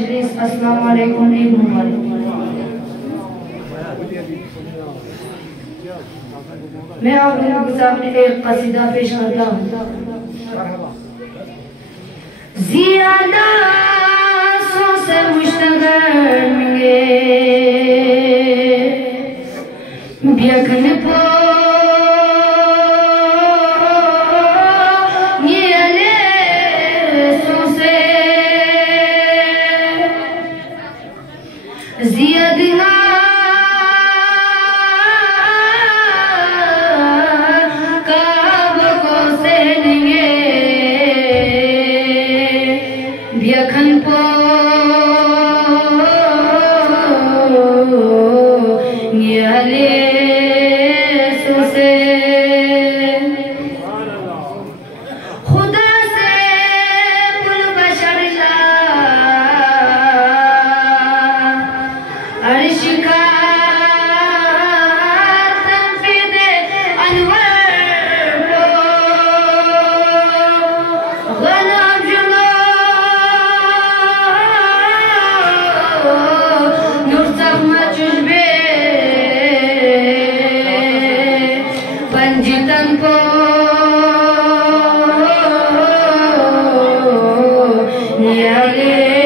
अस्सलाम वालेकुम ईद मुबारक। मैं आप लोगों के सामने एक कसीदा पेश करता हूँ। ज़ियादा आँसू से मुश्तगल बियखन पो ज़ियादा काब को से निये बियखन पो नियले सुसे खुदा से कुल बशर ला अर्श का तंफीदे अनवर को गलाम जुलो नुरसफ मचुजबे पंजितन को नियले